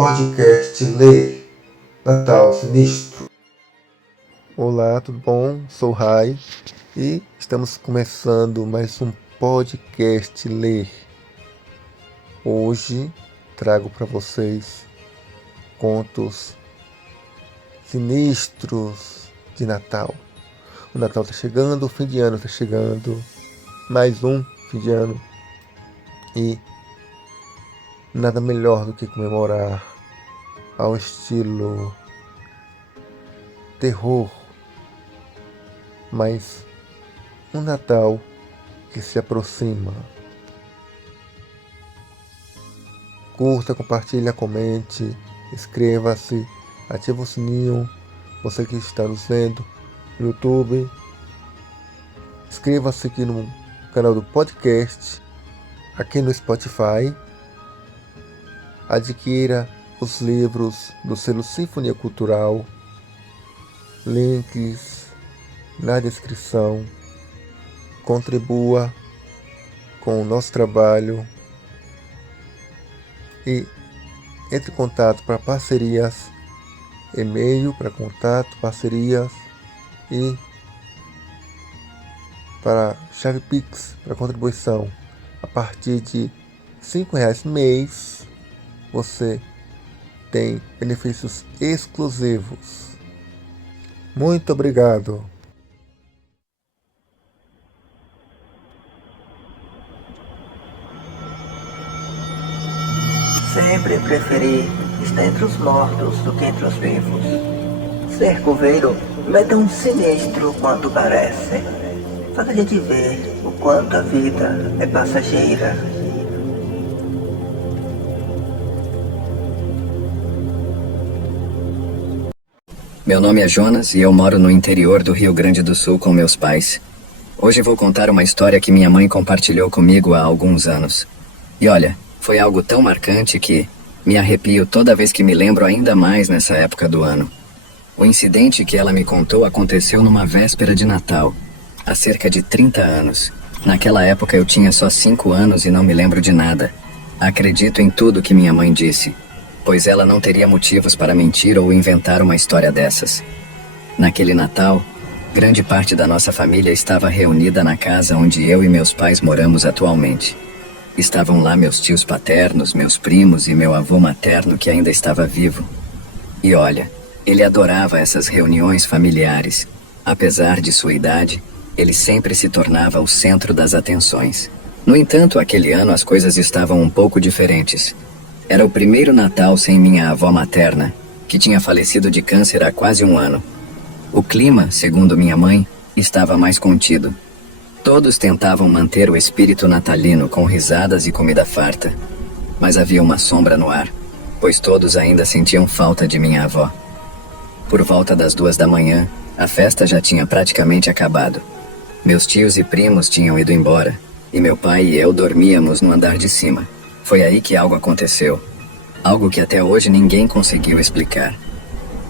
podcast Ler Natal Sinistro. Olá, tudo bom? Sou Rai e estamos começando mais um podcast Ler. Hoje trago para vocês contos sinistros de Natal. O Natal está chegando, o fim de ano está chegando, mais um fim de ano e nada melhor do que comemorar ao estilo terror, mas um Natal que se aproxima. Curta, compartilha, comente, inscreva-se, ative o sininho, você que está nos vendo no YouTube. Inscreva-se aqui no canal do podcast, aqui no Spotify. Adquira os livros do selo Sinfonia Cultural, links na descrição. Contribua com o nosso trabalho e entre em contato para parcerias, e-mail para contato, parcerias e para chave Pix para contribuição. A partir de R$5 mês você tem benefícios exclusivos. Muito obrigado. Sempre preferi estar entre os mortos do que entre os vivos. Ser coveiro não é tão sinistro quanto parece. Faz a gente ver o quanto a vida é passageira. Meu nome é Jonas e eu moro no interior do Rio Grande do Sul com meus pais. Hoje vou contar uma história que minha mãe compartilhou comigo há alguns anos. E olha, foi algo tão marcante que me arrepio toda vez que me lembro, ainda mais nessa época do ano. O incidente que ela me contou aconteceu numa véspera de Natal, há cerca de 30 anos. Naquela época eu tinha só 5 anos e não me lembro de nada. Acredito em tudo que minha mãe disse, pois ela não teria motivos para mentir ou inventar uma história dessas. Naquele Natal, grande parte da nossa família estava reunida na casa onde eu e meus pais moramos atualmente. Estavam lá meus tios paternos, meus primos e meu avô materno que ainda estava vivo. E olha, ele adorava essas reuniões familiares. Apesar de sua idade, ele sempre se tornava o centro das atenções. No entanto, aquele ano as coisas estavam um pouco diferentes. Era o primeiro Natal sem minha avó materna, que tinha falecido de câncer há quase um ano. O clima, segundo minha mãe, estava mais contido. Todos tentavam manter o espírito natalino com risadas e comida farta. Mas havia uma sombra no ar, pois todos ainda sentiam falta de minha avó. Por volta das 2 da manhã, a festa já tinha praticamente acabado. Meus tios e primos tinham ido embora, e meu pai e eu dormíamos no andar de cima. Foi aí que algo aconteceu. Algo que até hoje ninguém conseguiu explicar.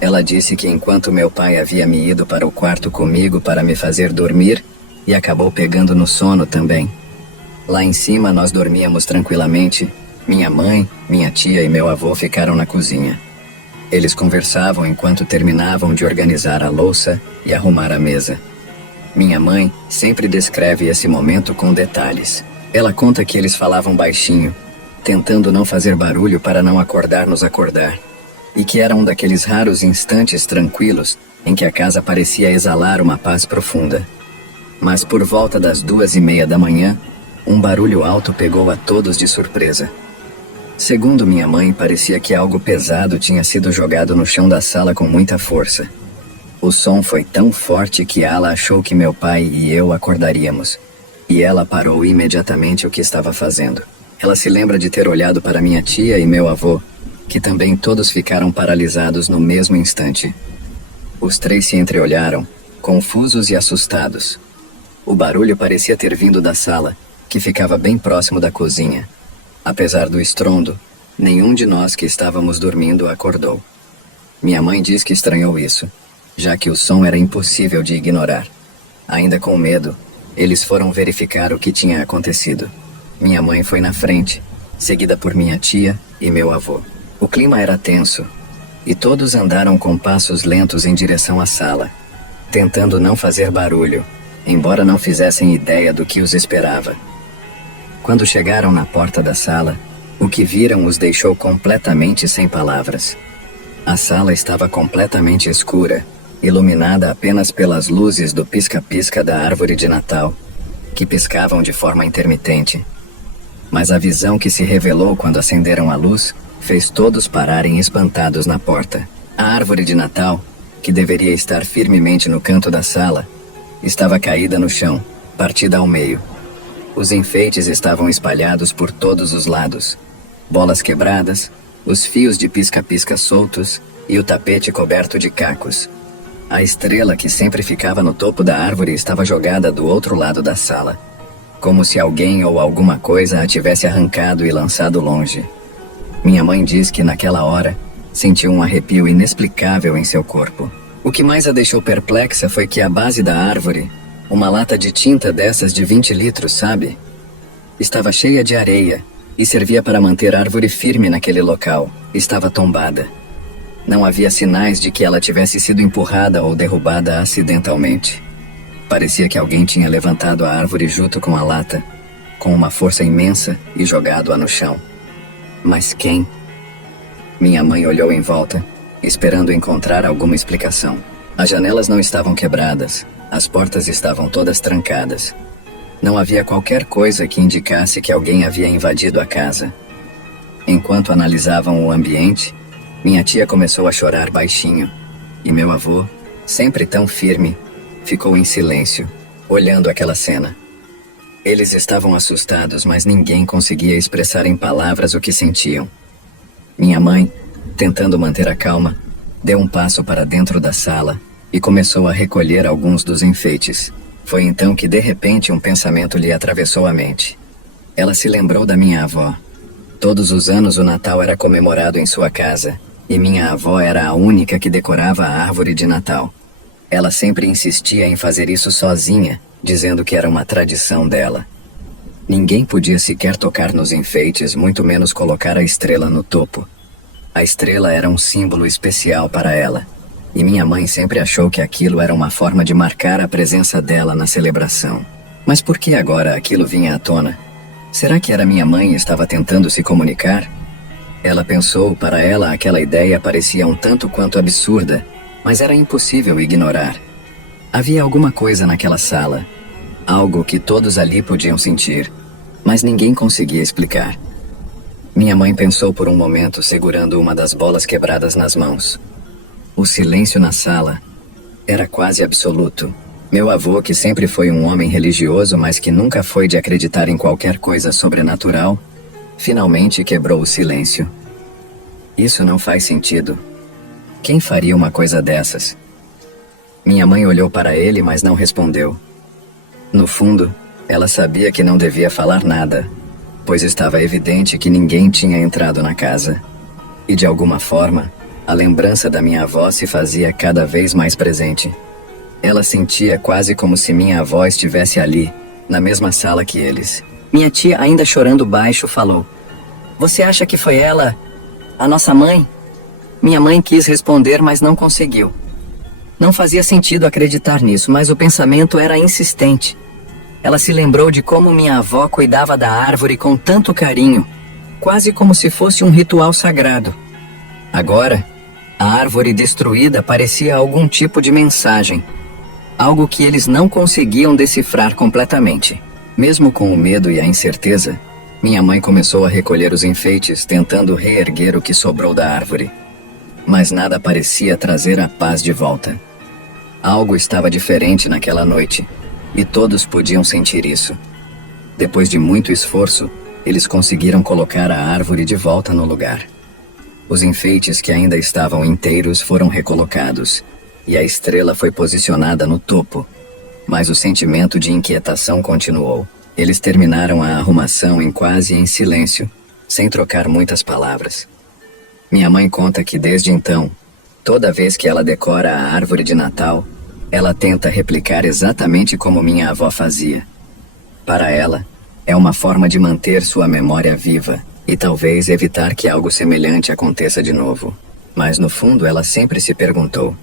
Ela disse que enquanto meu pai havia me ido para o quarto comigo para me fazer dormir, e acabou pegando no sono também. Lá em cima nós dormíamos tranquilamente. Minha mãe, minha tia e meu avô ficaram na cozinha. Eles conversavam enquanto terminavam de organizar a louça e arrumar a mesa. Minha mãe sempre descreve esse momento com detalhes. Ela conta que eles falavam baixinho, tentando não fazer barulho para não nos acordar, e que era um daqueles raros instantes tranquilos em que a casa parecia exalar uma paz profunda. Mas por volta das 2:30 da manhã, um barulho alto pegou a todos de surpresa. Segundo minha mãe, parecia que algo pesado tinha sido jogado no chão da sala com muita força. O som foi tão forte que ela achou que meu pai e eu acordaríamos, e ela parou imediatamente o que estava fazendo. Ela se lembra de ter olhado para minha tia e meu avô, que também todos ficaram paralisados no mesmo instante. Os 3 se entreolharam, confusos e assustados. O barulho parecia ter vindo da sala, que ficava bem próximo da cozinha. Apesar do estrondo, nenhum de nós que estávamos dormindo acordou. Minha mãe diz que estranhou isso, já que o som era impossível de ignorar. Ainda com medo, eles foram verificar o que tinha acontecido. Minha mãe foi na frente, seguida por minha tia e meu avô. O clima era tenso, e todos andaram com passos lentos em direção à sala, tentando não fazer barulho, embora não fizessem ideia do que os esperava. Quando chegaram na porta da sala, o que viram os deixou completamente sem palavras. A sala estava completamente escura, iluminada apenas pelas luzes do pisca-pisca da árvore de Natal, que piscavam de forma intermitente. Mas a visão que se revelou quando acenderam a luz fez todos pararem espantados na porta. A árvore de Natal, que deveria estar firmemente no canto da sala, estava caída no chão, partida ao meio. Os enfeites estavam espalhados por todos os lados. Bolas quebradas, os fios de pisca-pisca soltos e o tapete coberto de cacos. A estrela que sempre ficava no topo da árvore estava jogada do outro lado da sala, como se alguém ou alguma coisa a tivesse arrancado e lançado longe. Minha mãe diz que naquela hora sentiu um arrepio inexplicável em seu corpo. O que mais a deixou perplexa foi que a base da árvore, uma lata de tinta dessas de 20 litros, sabe? Estava cheia de areia e servia para manter a árvore firme naquele local. Estava tombada. Não havia sinais de que ela tivesse sido empurrada ou derrubada acidentalmente. Parecia que alguém tinha levantado a árvore junto com a lata, com uma força imensa e jogado-a no chão. Mas quem? Minha mãe olhou em volta, esperando encontrar alguma explicação. As janelas não estavam quebradas, as portas estavam todas trancadas. Não havia qualquer coisa que indicasse que alguém havia invadido a casa. Enquanto analisavam o ambiente, minha tia começou a chorar baixinho, e meu avô, sempre tão firme, ficou em silêncio, olhando aquela cena. Eles estavam assustados, mas ninguém conseguia expressar em palavras o que sentiam. Minha mãe, tentando manter a calma, deu um passo para dentro da sala e começou a recolher alguns dos enfeites. Foi então que de repente um pensamento lhe atravessou a mente. Ela se lembrou da minha avó. Todos os anos o Natal era comemorado em sua casa, e minha avó era a única que decorava a árvore de Natal. Ela sempre insistia em fazer isso sozinha, dizendo que era uma tradição dela. Ninguém podia sequer tocar nos enfeites, muito menos colocar a estrela no topo. A estrela era um símbolo especial para ela, e minha mãe sempre achou que aquilo era uma forma de marcar a presença dela na celebração. Mas por que agora aquilo vinha à tona? Será que era minha mãe e estava tentando se comunicar? Ela pensou, para ela aquela ideia parecia um tanto quanto absurda, mas era impossível ignorar. Havia alguma coisa naquela sala, algo que todos ali podiam sentir, mas ninguém conseguia explicar. Minha mãe pensou por um momento, segurando uma das bolas quebradas nas mãos. O silêncio na sala era quase absoluto. Meu avô, que sempre foi um homem religioso, mas que nunca foi de acreditar em qualquer coisa sobrenatural, finalmente quebrou o silêncio. Isso não faz sentido. Quem faria uma coisa dessas? Minha mãe olhou para ele, mas não respondeu. No fundo, ela sabia que não devia falar nada, pois estava evidente que ninguém tinha entrado na casa. E de alguma forma, a lembrança da minha avó se fazia cada vez mais presente. Ela sentia quase como se minha avó estivesse ali, na mesma sala que eles. Minha tia, ainda chorando baixo, falou: "Você acha que foi ela, a nossa mãe?" Minha mãe quis responder, mas não conseguiu. Não fazia sentido acreditar nisso, mas o pensamento era insistente. Ela se lembrou de como minha avó cuidava da árvore com tanto carinho, quase como se fosse um ritual sagrado. Agora, a árvore destruída parecia algum tipo de mensagem, algo que eles não conseguiam decifrar completamente. Mesmo com o medo e a incerteza, minha mãe começou a recolher os enfeites, tentando reerguer o que sobrou da árvore. Mas nada parecia trazer a paz de volta. Algo estava diferente naquela noite, e todos podiam sentir isso. Depois de muito esforço, eles conseguiram colocar a árvore de volta no lugar. Os enfeites que ainda estavam inteiros foram recolocados, e a estrela foi posicionada no topo. Mas o sentimento de inquietação continuou. Eles terminaram a arrumação quase em silêncio, sem trocar muitas palavras. Minha mãe conta que desde então, toda vez que ela decora a árvore de Natal, ela tenta replicar exatamente como minha avó fazia. Para ela, é uma forma de manter sua memória viva, e talvez evitar que algo semelhante aconteça de novo. Mas no fundo ela sempre se perguntou: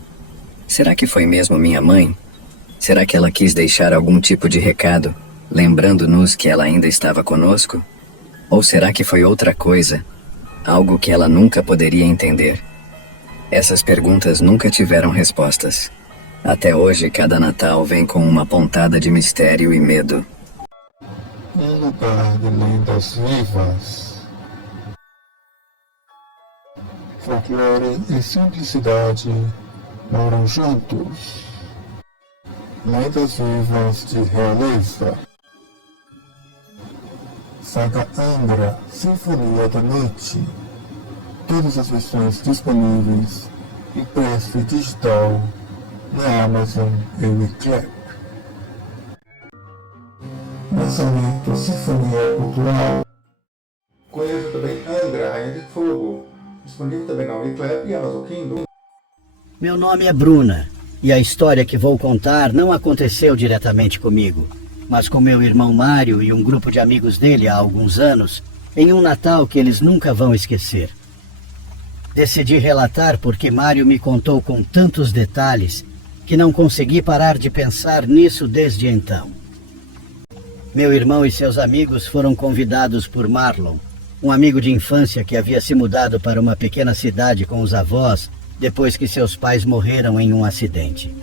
será que foi mesmo minha mãe? Será que ela quis deixar algum tipo de recado, lembrando-nos que ela ainda estava conosco? Ou será que foi outra coisa, algo que ela nunca poderia entender? Essas perguntas nunca tiveram respostas. Até hoje, cada Natal vem com uma pontada de mistério e medo. Um lugar de lendas vivas. Folclore e simplicidade moram juntos. Lendas vivas de realeza. Saga Angra, Sinfonia da Noite. Todas as versões disponíveis impresso e digital na Amazon e Wiclap. Lançamento Sinfonia Cultural. Conheça também Angra, Rainha de Fogo, disponível também na Wiclap e Amazon Kindle. Meu nome é Bruna, e a história que vou contar não aconteceu diretamente comigo, mas com meu irmão Mário e um grupo de amigos dele há alguns anos, em um Natal que eles nunca vão esquecer. Decidi relatar porque Mário me contou com tantos detalhes que não consegui parar de pensar nisso desde então. Meu irmão e seus amigos foram convidados por Marlon, um amigo de infância que havia se mudado para uma pequena cidade com os avós depois que seus pais morreram em um acidente.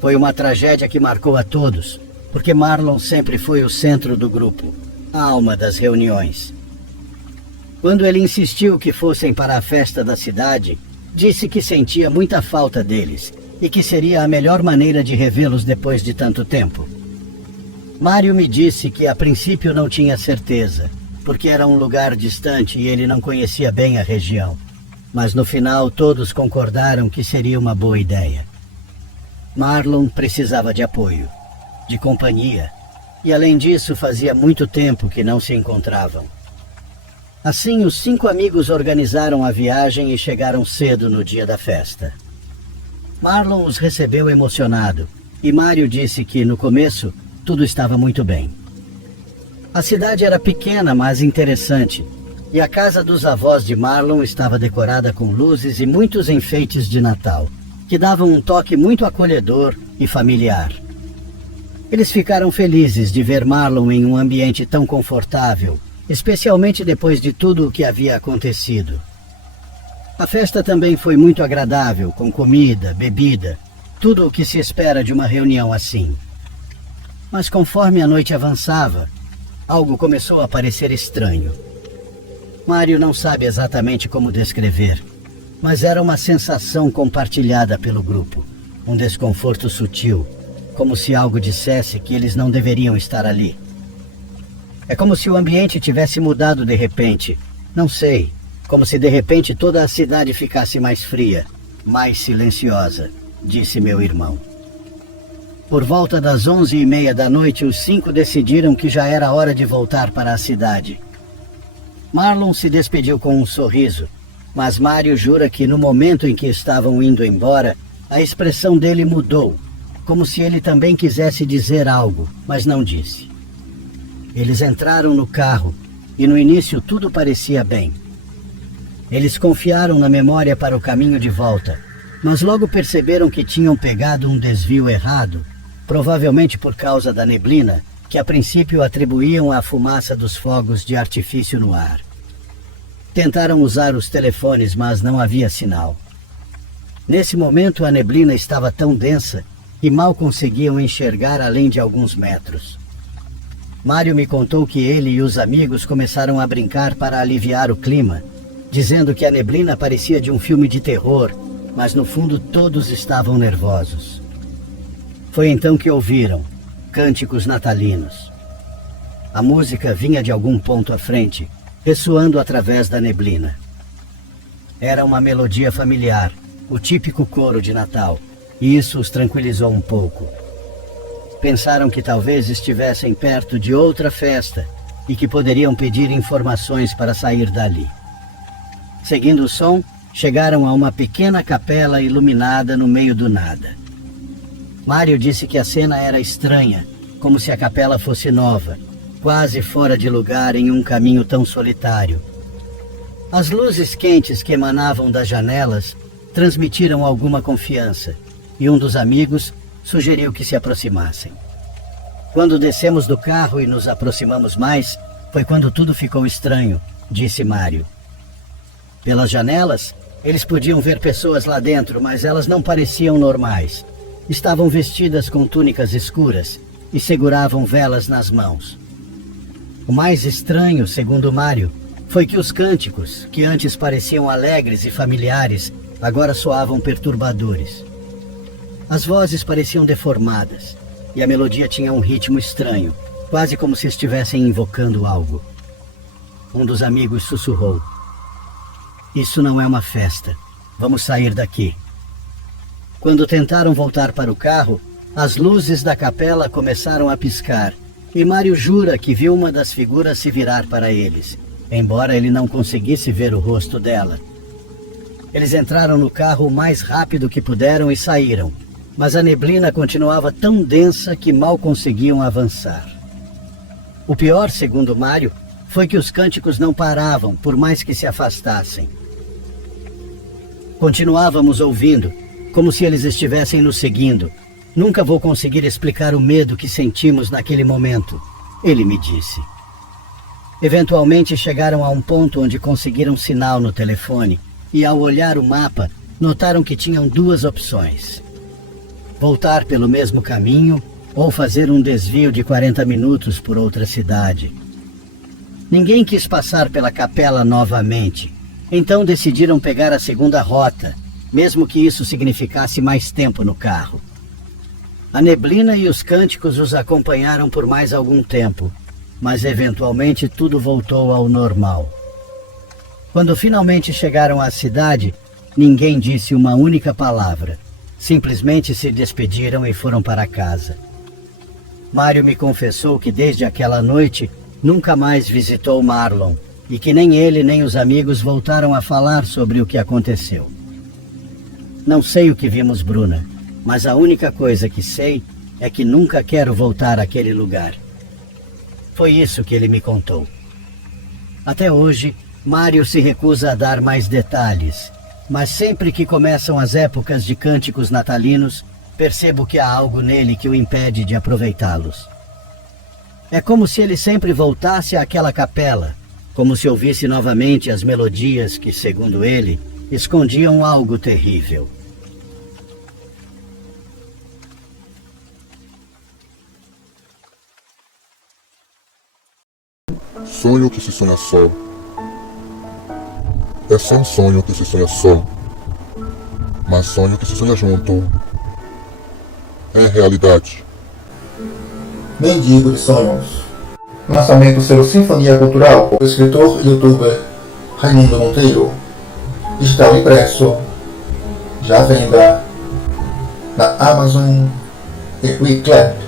Foi uma tragédia que marcou a todos, porque Marlon sempre foi o centro do grupo, a alma das reuniões. Quando ele insistiu que fossem para a festa da cidade, disse que sentia muita falta deles e que seria a melhor maneira de revê-los depois de tanto tempo. Mário me disse que a princípio não tinha certeza, porque era um lugar distante e ele não conhecia bem a região. Mas no final todos concordaram que seria uma boa ideia. Marlon precisava de apoio, de companhia, e além disso fazia muito tempo que não se encontravam. Assim, os 5 amigos organizaram a viagem e chegaram cedo no dia da festa. Marlon os recebeu emocionado, e Mário disse que, no começo, tudo estava muito bem. A cidade era pequena, mas interessante, e a casa dos avós de Marlon estava decorada com luzes e muitos enfeites de Natal, que davam um toque muito acolhedor e familiar. Eles ficaram felizes de ver Marlon em um ambiente tão confortável, especialmente depois de tudo o que havia acontecido. A festa também foi muito agradável, com comida, bebida, tudo o que se espera de uma reunião assim. Mas conforme a noite avançava, algo começou a parecer estranho. Mário não sabe exatamente como descrever, mas era uma sensação compartilhada pelo grupo, um desconforto sutil, como se algo dissesse que eles não deveriam estar ali. É como se o ambiente tivesse mudado de repente. Não sei, como se de repente toda a cidade ficasse mais fria, mais silenciosa, disse meu irmão. Por volta das 11h30 da noite, os 5 decidiram que já era hora de voltar para a cidade. Marlon se despediu com um sorriso, mas Mário jura que no momento em que estavam indo embora, a expressão dele mudou, como se ele também quisesse dizer algo, mas não disse. Eles entraram no carro e no início tudo parecia bem. Eles confiaram na memória para o caminho de volta, mas logo perceberam que tinham pegado um desvio errado, provavelmente por causa da neblina, que a princípio atribuíam à fumaça dos fogos de artifício no ar. Tentaram usar os telefones, mas não havia sinal. Nesse momento a neblina estava tão densa que mal conseguiam enxergar além de alguns metros. Mário me contou que ele e os amigos começaram a brincar para aliviar o clima, dizendo que a neblina parecia de um filme de terror, mas no fundo todos estavam nervosos. Foi então que ouviram cânticos natalinos. A música vinha de algum ponto à frente, ressoando através da neblina. Era uma melodia familiar, o típico coro de Natal, e isso os tranquilizou um pouco. Pensaram que talvez estivessem perto de outra festa e que poderiam pedir informações para sair dali. Seguindo o som, chegaram a uma pequena capela iluminada no meio do nada. Mário disse que a cena era estranha, como se a capela fosse nova, quase fora de lugar em um caminho tão solitário. As luzes quentes que emanavam das janelas transmitiram alguma confiança, e um dos amigos sugeriu que se aproximassem. Quando descemos do carro e nos aproximamos mais, foi quando tudo ficou estranho, disse Mário. Pelas janelas, eles podiam ver pessoas lá dentro, mas elas não pareciam normais. Estavam vestidas com túnicas escuras e seguravam velas nas mãos. O mais estranho, segundo Mário, foi que os cânticos, que antes pareciam alegres e familiares, agora soavam perturbadores. As vozes pareciam deformadas, e a melodia tinha um ritmo estranho, quase como se estivessem invocando algo. Um dos amigos sussurrou: "Isso não é uma festa. Vamos sair daqui." Quando tentaram voltar para o carro, as luzes da capela começaram a piscar, e Mário jura que viu uma das figuras se virar para eles, embora ele não conseguisse ver o rosto dela. Eles entraram no carro o mais rápido que puderam e saíram, mas a neblina continuava tão densa que mal conseguiam avançar. O pior, segundo Mário, foi que os cânticos não paravam, por mais que se afastassem. Continuávamos ouvindo, como se eles estivessem nos seguindo. Nunca vou conseguir explicar o medo que sentimos naquele momento, ele me disse. Eventualmente chegaram a um ponto onde conseguiram sinal no telefone e, ao olhar o mapa, notaram que tinham duas opções: voltar pelo mesmo caminho ou fazer um desvio de 40 minutos por outra cidade. Ninguém quis passar pela capela novamente, então decidiram pegar a segunda rota, mesmo que isso significasse mais tempo no carro. A neblina e os cânticos os acompanharam por mais algum tempo, mas eventualmente tudo voltou ao normal. Quando finalmente chegaram à cidade, ninguém disse uma única palavra. Simplesmente se despediram e foram para casa. Mário me confessou que desde aquela noite nunca mais visitou Marlon e que nem ele nem os amigos voltaram a falar sobre o que aconteceu. Não sei o que vimos, Bruna, mas a única coisa que sei é que nunca quero voltar àquele lugar. Foi isso que ele me contou. Até hoje, Mário se recusa a dar mais detalhes, mas sempre que começam as épocas de cânticos natalinos, percebo que há algo nele que o impede de aproveitá-los. É como se ele sempre voltasse àquela capela, como se ouvisse novamente as melodias que, segundo ele, escondiam algo terrível. Sonho que se sonha só. É só um sonho que se sonha só, mas sonho que se sonha junto é realidade. Mendigo de Sonhos. Lançamento selo Sinfonia Cultural do escritor e youtuber Raimundo Monteiro. Digital impresso, já à venda na Amazon e Weeclap.